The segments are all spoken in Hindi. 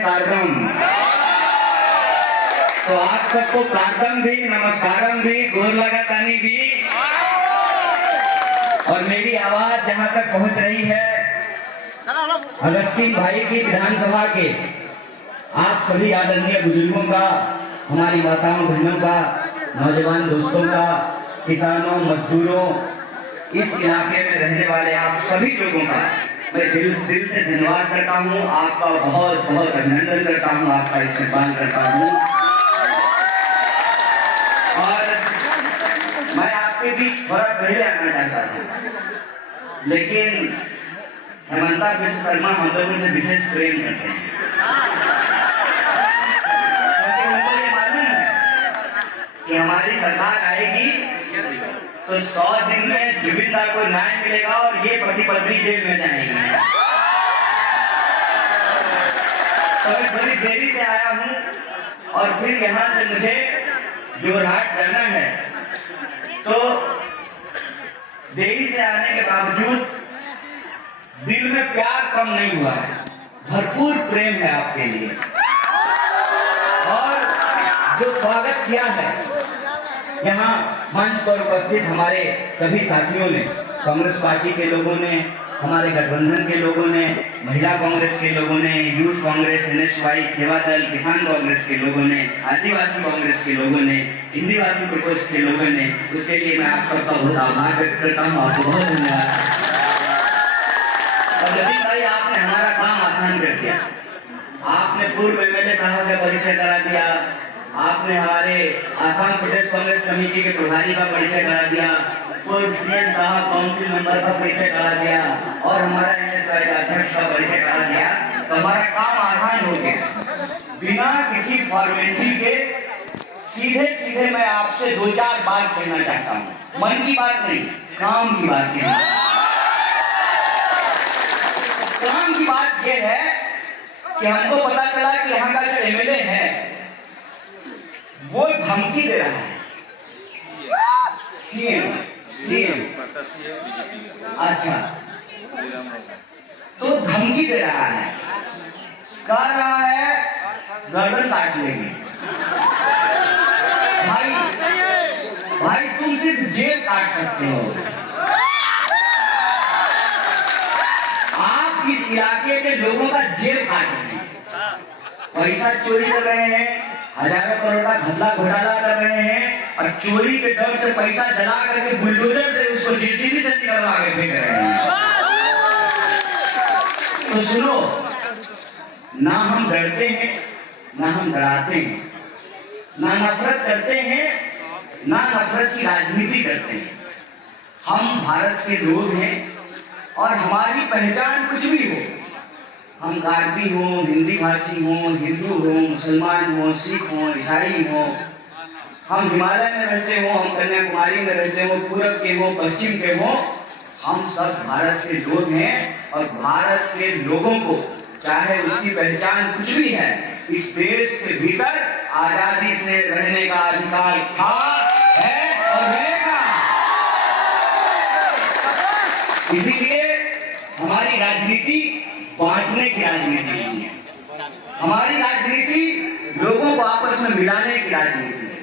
कार्डम। तो आप सबको प्रार्थम भी, नमस्कारम भी, गोर लगातानी भी। और मेरी आवाज जहां तक पहुंच रही है अगस्तीन भाई की विधानसभा के आप सभी आदरणीय बुजुर्गों का, हमारी माताओं बहनों का, नौजवान दोस्तों का, किसानों मजदूरों, इस इलाके में रहने वाले आप सभी लोगों का मैं दिल से धन्यवाद करता हूँ। आपका बहुत बहुत अभिनंदन करता हूँ, आपका इस्तेमाल करता हूँ। और मैं आपके बीच थोड़ा पहले आना चाहता था, लेकिन हेमंता विश्व शर्मा हम लोगों से विशेष प्रेम करते हैं, क्योंकि उनको ये मालूम है कि हमारी सरकार आएगी तो 100 दिन में जुबिंदा को न्याय मिलेगा और ये पति पत्नी जेल में जाएंगे। तो मैं थोड़ी देरी से आया हूँ और फिर यहाँ से मुझे जोरहाट जाना है, तो देरी से आने के बावजूद दिल में प्यार कम नहीं हुआ है, भरपूर प्रेम है आपके लिए। और जो स्वागत किया है यहाँ मंच पर उपस्थित हमारे सभी साथियों ने, कांग्रेस पार्टी के लोगों ने, हमारे गठबंधन के लोगों ने, महिला कांग्रेस के लोगों ने, यूथ कांग्रेस, NSY, सेवा दल, किसान कांग्रेस के लोगों ने, आदिवासी कांग्रेस के लोगों ने, हिंदी भाषी प्रकोष्ठ के लोगों ने, उसके लिए मैं आप सबका बहुत आभार व्यक्त करता हूँ। आपको बहुत धन्यवाद। और लतीफ भाई, आपने हमारा काम आसान कर दिया। आपने पूर्व MLA साहब का परिचय करा दिया, आपने हमारे आसाम प्रदेश कांग्रेस कमेटी के प्रभारी का परिचय करा दिया, पूर्व CM साहब काउंसिल मेंबर का परिचय करा दिया और हमारा NSY का अध्यक्ष का परिचय करा दिया। तो हमारा काम आसान हो गया। बिना किसी फॉर्मेलिटी के सीधे सीधे मैं आपसे 2-4 बात कहना चाहता हूँ, मन की बात नहीं, काम की बात कहना। काम की बात यह है कि हमको पता चला कि यहाँ का जो MLA है वो धमकी दे रहा है। CM अच्छा, तो धमकी दे रहा है, कह रहा है गर्दन काट लेंगे। भाई तुम सिर्फ जेब काट सकते हो, आप इस इलाके के लोगों का जेब काट रहे हैं, पैसा चोरी कर रहे हैं, हजारों करोड़ का घपला घोटाला कर रहे हैं और चोरी के डर से पैसा जला करके बुलडोजर से उसको JCB से निकलवा के फेंक रहे हैं। तो सुनो, ना हम डरते हैं, ना हम डराते हैं, ना नफरत करते हैं, ना नफरत की राजनीति करते हैं। हम भारत के लोग हैं और हमारी पहचान कुछ भी हो, हम कार्बी हों, हिंदी भाषी हों, हिंदू हों, मुसलमान हों, सिख हों, ईसाई हों, हम हिमालय में रहते हों, हम कन्याकुमारी में रहते हों, पूर्व के हों, पश्चिम के हों, हम सब भारत के लोग हैं। और भारत के लोगों को चाहे उसकी पहचान कुछ भी है, इस देश के भीतर आजादी से रहने का अधिकार था, है और रहेगा। इसीलिए हमारी राजनीति बांटने की राजनीति नहीं है, हमारी राजनीति लोगों को आपस में मिलाने की राजनीति है,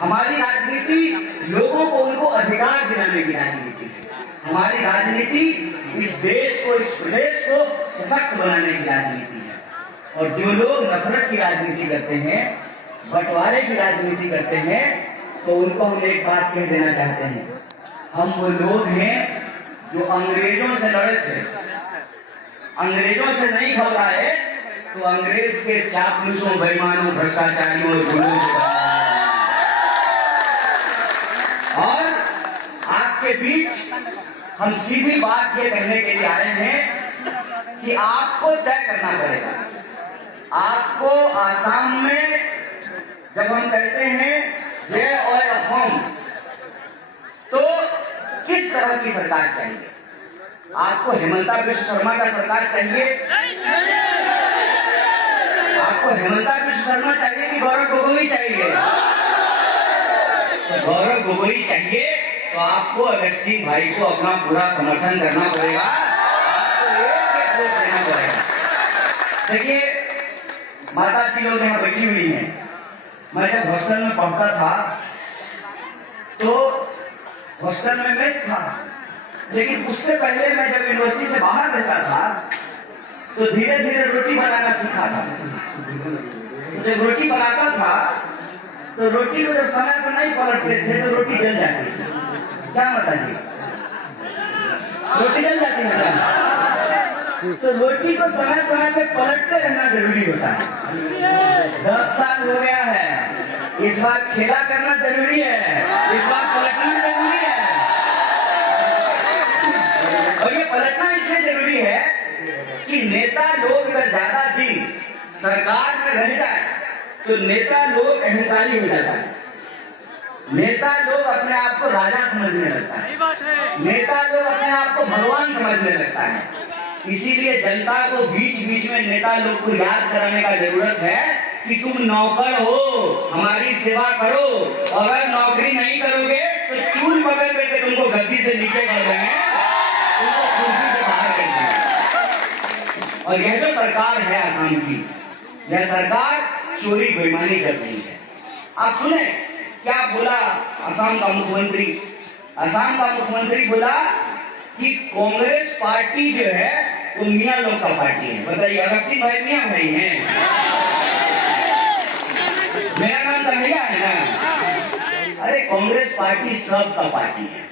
हमारी राजनीति लोगों को उनको अधिकार दिलाने की राजनीति है, हमारी राजनीति इस देश को, इस प्रदेश को सशक्त बनाने की राजनीति है। और जो लोग नफरत की राजनीति करते हैं, बंटवारे की राजनीति करते हैं, तो उनको हम एक बात कह देना चाहते हैं, हम वो लोग हैं जो अंग्रेजों से लड़े थे, अंग्रेजों से नहीं घबराए, तो अंग्रेज के चापलूसों, बेईमानों, भ्रष्टाचारियों और गुंडों से और आपके बीच हम सीधी बात ये कहने के लिए आए हैं कि आपको तय करना पड़ेगा। आपको आसाम में जब हम कहते हैं ये और हम, तो किस तरह की सरकार चाहिए? आपको हेमंता विश्व शर्मा का सरकार चाहिए? आपको हेमंता विश्व शर्मा चाहिए कि गौरव गोगोई चाहिए? तो गौरव गोगोई चाहिए तो आपको अगस्तीन भाई को अपना पूरा समर्थन करना पड़ेगा, आपको एक वोट देना पड़ेगा। देखिए, माता जी लोग यहाँ बैठी हुई हैं। मैं जब हॉस्टल में पढ़ता था तो हॉस्टल में मेस था, लेकिन उससे पहले मैं जब यूनिवर्सिटी से बाहर रहता था तो धीरे धीरे रोटी बनाना सीखा था। जब रोटी बनाता था तो रोटी को जब समय पर नहीं पलटते थे तो रोटी जल जाती थी। क्या माता जी, रोटी जल जाती है ना? तो रोटी को समय समय पे पलटते रहना जरूरी होता है। 10 साल हो गया है, इस बार खेला करना जरूरी है, इस बार पलटना जरूरी है। और ये पलटना इसलिए जरूरी है कि नेता लोग अगर ज्यादा दिन सरकार में रह जाए तो नेता लोग अहंकारी हो जाता है, नेता लोग अपने आप को राजा समझने लगता है, नेता लोग अपने आप को भगवान समझने लगता है। इसीलिए जनता को बीच बीच में नेता लोग को याद कराने का जरूरत है कि तुम नौकर हो, हमारी सेवा करो। अगर नौकरी नहीं करोगे तो चूल पकड़ करके तुमको गद्दी से नीचे कर देंगे, तुमको कुर्सी से बाहर कर देंगे। और यह जो सरकार है आसाम की, यह सरकार चोरी बेईमानी कर रही है। आप सुने क्या बोला असम का मुख्यमंत्री? असम का मुख्यमंत्री बोला कि कांग्रेस पार्टी जो है वो मियां लोग का पार्टी है। बताइए, अगस्ती भाई मियां भाई हैं? मेरा नाम कन्हैया है ना? अरे कांग्रेस पार्टी सबका पार्टी है।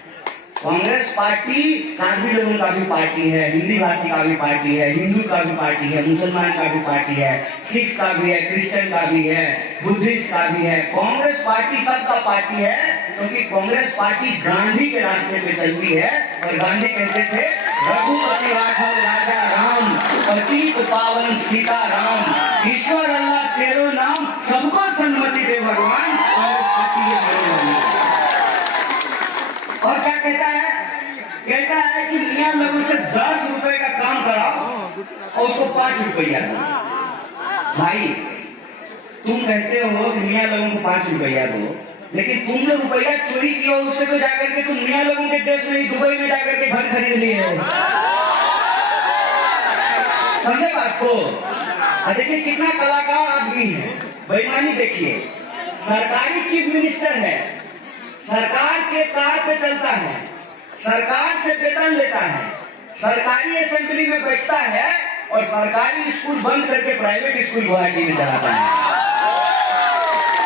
कांग्रेस पार्टी काफी लोगों का भी पार्टी है, हिंदी भाषी का भी पार्टी है, हिंदू का भी पार्टी है, मुसलमान का भी पार्टी है, सिख का भी है, क्रिश्चियन का भी है, बुद्धिस्ट का भी है। कांग्रेस पार्टी सबका पार्टी है, क्योंकि कांग्रेस पार्टी गांधी के रास्ते पे चलती है। और गांधी कहते थे, रघुपति राघव राजा राम, पतित पावन सीता राम, ईश्वर अल्लाह तेरो नाम, सबको सन्मति दे भगवान। कांग्रेस पार्टी ये और क्या कहता है? कहता है कि मियां लोगों से 10 रुपए का काम कराओ और उसको 5 रुपया दो। भाई, तुम कहते हो कि मियां लोगों को 5 रुपया दो, लेकिन तुम जो रुपया चोरी किया उससे तो जाकर के तुम मियां लोगों के देश में दुबई में जाकर के घर खरीद लिए हो। समझे बात को? देखिए कितना कलाकार आदमी है। बेईमानी देखिए, सरकारी चीफ मिनिस्टर है, सरकार के कार पे चलता है, सरकार से वेतन लेता है, सरकारी असेंबली में बैठता है और सरकारी स्कूल बंद करके प्राइवेट स्कूल गुवाहाटी में चलाता है।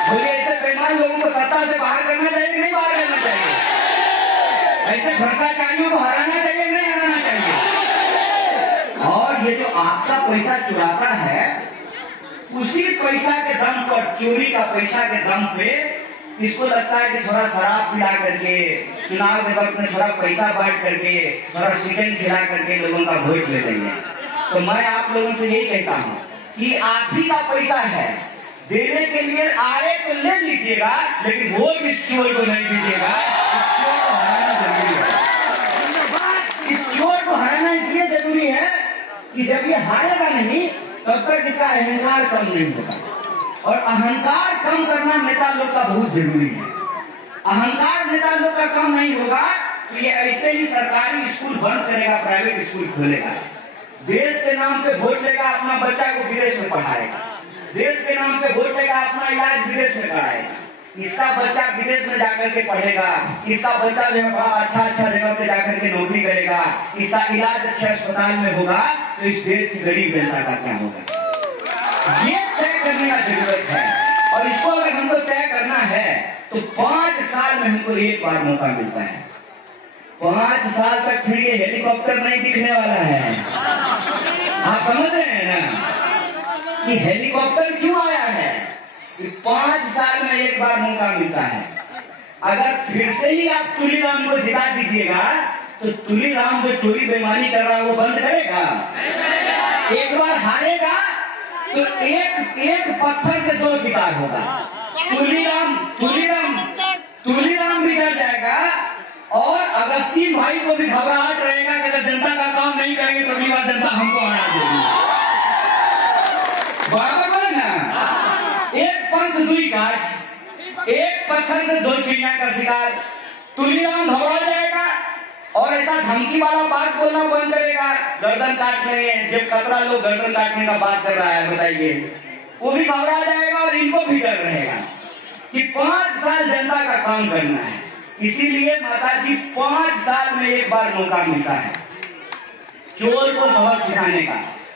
बोलिए, ऐसे बेईमान लोगों को सत्ता से बाहर करना चाहिए कि नहीं बाहर करना चाहिए? ऐसे भ्रष्टाचारियों को हराना चाहिए कि नहीं हराना चाहिए? और ये जो आपका पैसा चुराता है, उसी पैसा के दम पर, चोरी का पैसा के दम पे इसको लगता है कि थोड़ा शराब पिला करके, चुनाव के वक्त में थोड़ा पैसा बांट करके, थोड़ा चिकन खिला करके लोगों का वोट ले लेंगे। तो मैं आप लोगों से यही कहता हूँ कि आप ही का पैसा है, देने के लिए आए तो ले लीजिएगा, लेकिन वोट इस चोर को नहीं दीजिएगा। इस चोर को हराना जरूरी है। इस चोर को हराना इसलिए जरूरी है कि जब ये हारेगा नहीं तब तक इसका अहंकार कम नहीं होगा। और अहंकार कम करना नेता लोग का बहुत जरूरी है। अहंकार नेता लोग का कम नहीं होगा तो ये ऐसे ही सरकारी स्कूल बंद करेगा, प्राइवेट स्कूल खोलेगा, देश के नाम पे वोट लेगा, अपना बच्चा को विदेश में पढ़ाएगा, देश के नाम पे वोट लेगा, अपना इलाज विदेश में कराएगा। इसका बच्चा विदेश में जाकर के पढ़ेगा, इसका बच्चा जो है अच्छा जगह पे जाकर के नौकरी करेगा, इसका इलाज अच्छे अस्पताल में होगा, तो इस देश की गरीब जनता का क्या होगा? ये तय करने का जरूरत है। और इसको अगर हमको तय करना है तो 5 साल में हमको एक बार मौका मिलता है। 5 साल तक फिर ये हेलीकॉप्टर नहीं दिखने वाला है। आप समझ रहे हैं ना कि हेलीकॉप्टर क्यों आया है? कि 5 साल में एक बार मौका मिलता है। अगर फिर से ही आप तुलीराम को जिता दीजिएगा तो तुलीराम जो चोरी बेईमानी कर रहा है वो बंद करेगा? एक बार हारेगा तो एक पत्थर से 2 शिकार होगा। तुलीराम भी डर जाएगा और अगस्तीन भाई को भी घबराहट रहेगा कि अगर जनता का काम नहीं करेंगे तो अगली बार जनता हमको हरा देगी। बराबर बोले ना? एक पंथ दुई काज, एक पत्थर से 2 चिड़िया का शिकार। तुलीराम घबरा जाएगा और ऐसा धमकी वाला बात बोलना बंद करेगा, गर्दन काट लेंगे। जब कतरा लोग गर्दन काटने का बात कर रहा है, बताइए वो भी घबरा जाएगा और इनको भी डर रहेगा कि 5 साल जनता का काम करना है। इसीलिए माता जी 5 साल में एक बार मौका मिलता है चोर को सबक सिखाने का,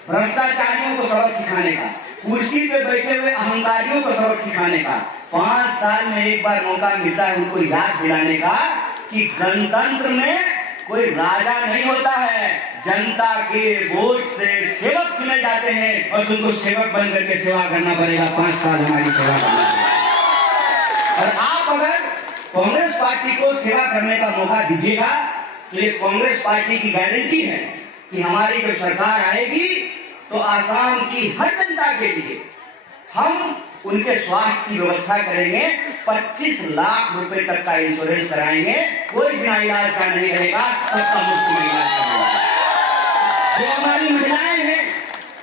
भ्रष्टाचारियों को सबक सिखाने का, कुर्सी पे बैठे हुए अहंकारियों को सबक सिखाने का। 5 साल में एक बार मौका मिलता है उनको याद दिलाने का कि गणतंत्र में कोई राजा नहीं होता है, जनता के वोट से सेवक चुने जाते हैं और तुमको सेवक बन करके सेवा करना पड़ेगा। 5 साल हमारी सेवा करना पड़ेगा। और आप अगर कांग्रेस पार्टी को सेवा करने का मौका दीजिएगा तो ये कांग्रेस पार्टी की गारंटी है कि हमारी जब सरकार आएगी तो आसाम की हर जनता के लिए हम उनके स्वास्थ्य की व्यवस्था करेंगे। 25 लाख रुपए तक का इंश्योरेंस कराएंगे, कोई बिना इलाज का नहीं रहेगा, सबका मुफ्त में इलाज करेगा। जो हमारी महिलाएं हैं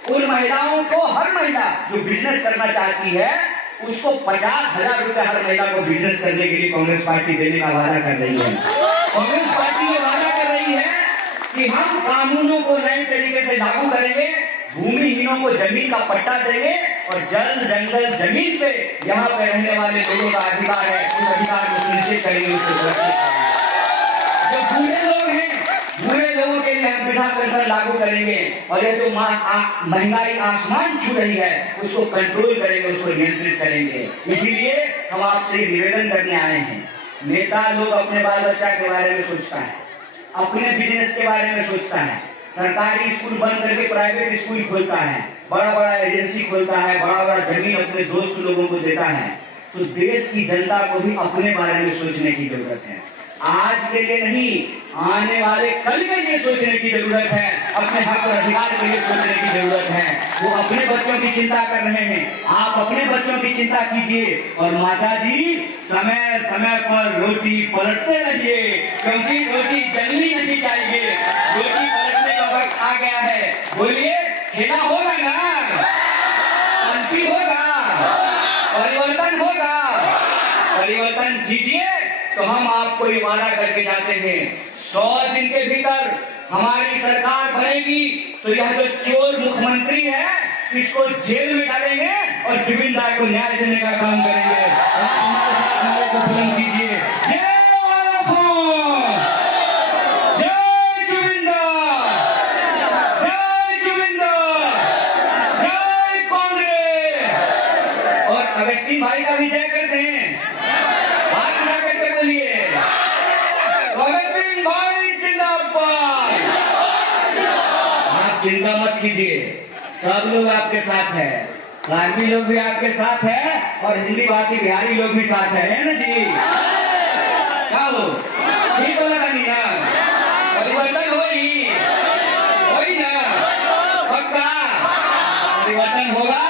उन महिलाओं को, हर महिला जो बिजनेस करना चाहती है उसको 50,000 रुपए हर महिला को बिजनेस करने के लिए कांग्रेस पार्टी देने का वादा कर रही है। कांग्रेस पार्टी ये वादा कर रही है कि हम कानूनों को नए तरीके से लागू करेंगे, भूमिहीनों को जमीन का पट्टा देंगे और जल जंगल जमीन पे यहाँ पे रहने वाले लोगों का अधिकार है, उस अधिकार को सुनिश्चित करेंगे, उसको सुरक्षित करेंगे। जो बूढ़े लोग हैं, बूढ़े लोगों के लिए हम वृद्धा पेंशन लागू करेंगे और ये जो महंगाई आसमान छू रही है उसको कंट्रोल करेंगे, उसको नियंत्रित करेंगे। इसीलिए हम आपसे निवेदन करने आए हैं। नेता लोग अपने बाल बच्चा के बारे में सोचता है, अपने बिजनेस के बारे में सोचता है, सरकारी स्कूल बंद करके प्राइवेट स्कूल खोलता है, बड़ा बड़ा एजेंसी खोलता है, बड़ा बड़ा जमीन अपने दोस्त लोगों को देता है। तो देश की जनता को भी अपने बारे में सोचने की जरूरत है। आज के लिए नहीं, आने वाले कल के लिए सोचने की जरूरत है, अपने हक और अधिकार के लिए सोचने की जरूरत है। वो अपने बच्चों की चिंता कर रहे हैं, आप अपने बच्चों की चिंता कीजिए। और माता जी समय समय पर रोटी पलटते रहिए, क्योंकि रोटी जलनी नहीं चाहिए। रोटी पलटने का वक्त आ गया है। बोलिए, खेला होगा ना, शांति होगा, परिवर्तन होगा। परिवर्तन कीजिए तो हम आपको ये वादा करके जाते हैं 100 दिन के भीतर हमारी सरकार बनेगी तो यह जो चोर मुख्यमंत्री है इसको जेल में डालेंगे और जुबिनदार को न्याय देने का काम करेंगे। आप हमारे साथ हमारे को बुलंद कीजिए। अगस्ती भाई का विजय करते हैं, हाथ उठा करके बोलिए, अगस्ती भाई जिंदाबाद। आप चिंता मत कीजिए, सब लोग आपके साथ है, कार्मी लोग भी आपके साथ है और हिंदी भाषी बिहारी लोग भी साथ है ना जी? क्या हो, ठीक बोला था नहीं ना? परिवर्तन होई ना, पक्का परिवर्तन होगा।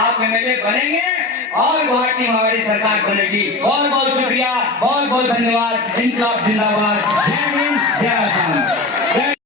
आप एमएलए बनेंगे और गुवाहाटी में हमारी सरकार बनेगी। बहुत बहुत शुक्रिया, बहुत बहुत धन्यवाद। इंकलाब जिंदाबाद। जय हिंद, जय आसाम।